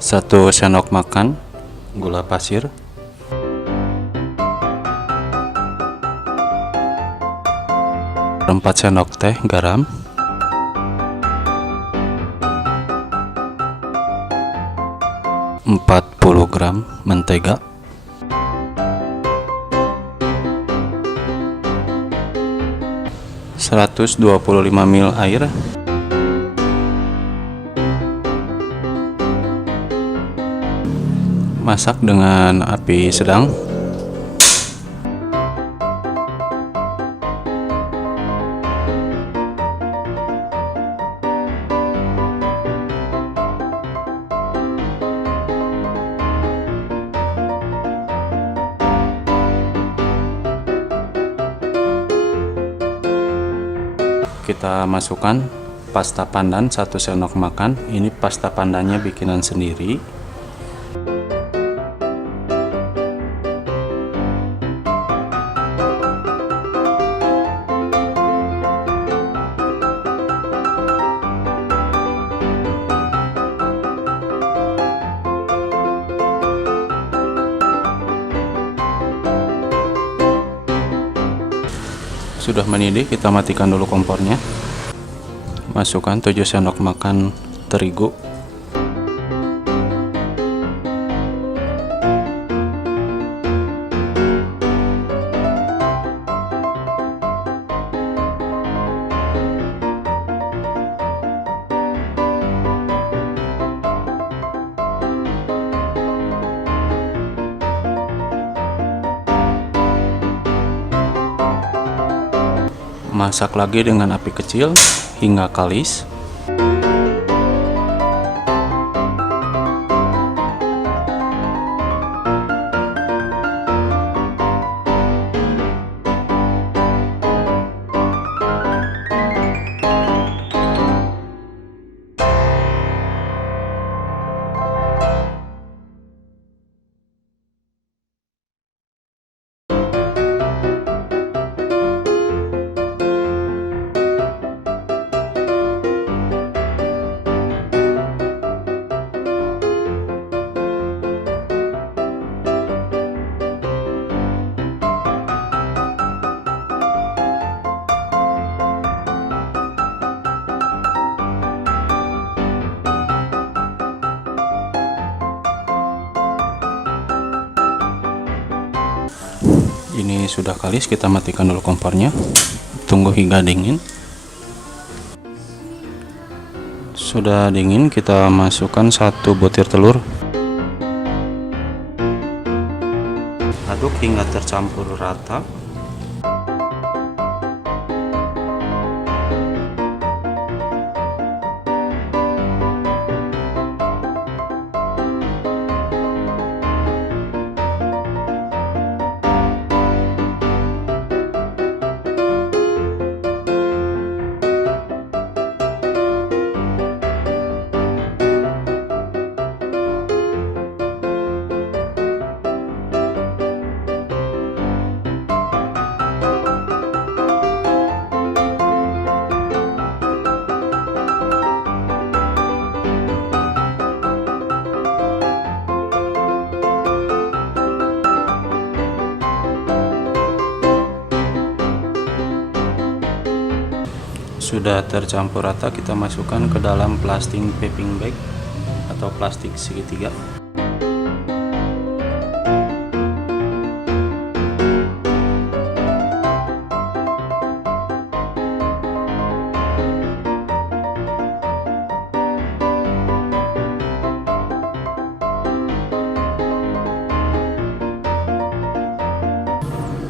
1 sendok makan gula pasir, 4 sendok teh garam, 40 gram mentega, 125 ml air, masak dengan api sedang. Kita masukkan pasta pandan 1 sendok makan. Ini pasta pandannya bikinan sendiri. Sudah mendidih, kita matikan dulu kompornya. Masukkan 7 sendok makan terigu, masak lagi dengan api kecil hingga kalis. Ini sudah kalis, kita matikan dulu kompornya. Tunggu hingga dingin. Sudah dingin, kita masukkan 1 butir telur. Aduk hingga tercampur rata. Sudah tercampur rata, kita masukkan ke dalam plastik piping bag atau plastik segitiga.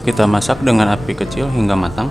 Kita masak dengan api kecil hingga matang.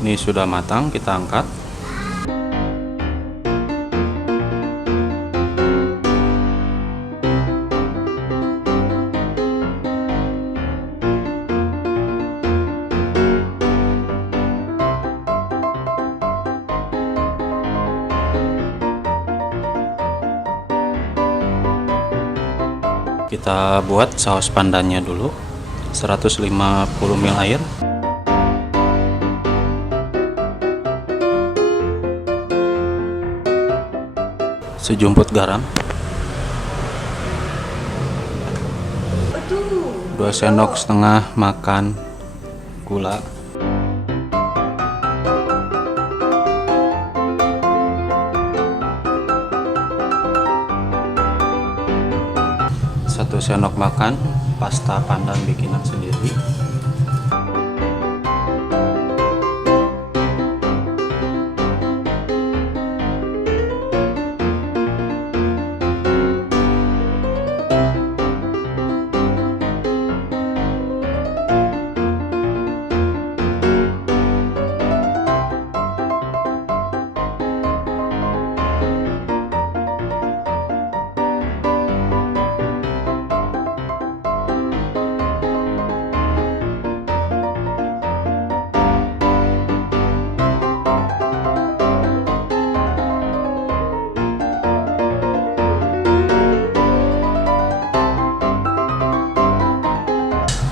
Ini sudah matang, kita angkat. Kita buat saus pandannya dulu. 150 ml air. Sejumput garam, 2 sendok setengah makan gula, 1 sendok makan pasta pandan bikinan sendiri,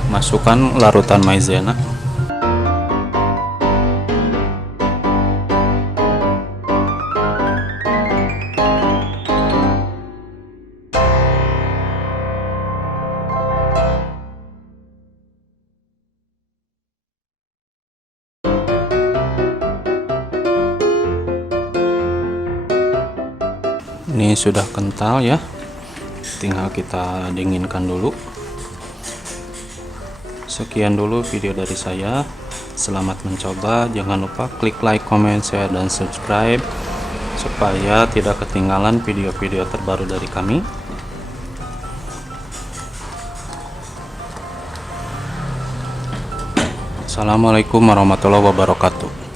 masukkan larutan maizena, ini sudah kental ya, tinggal kita dinginkan dulu. Sekian dulu video dari saya, selamat mencoba. Jangan lupa klik like, comment, share, dan subscribe supaya tidak ketinggalan video-video terbaru dari kami. Assalamualaikum warahmatullahi wabarakatuh.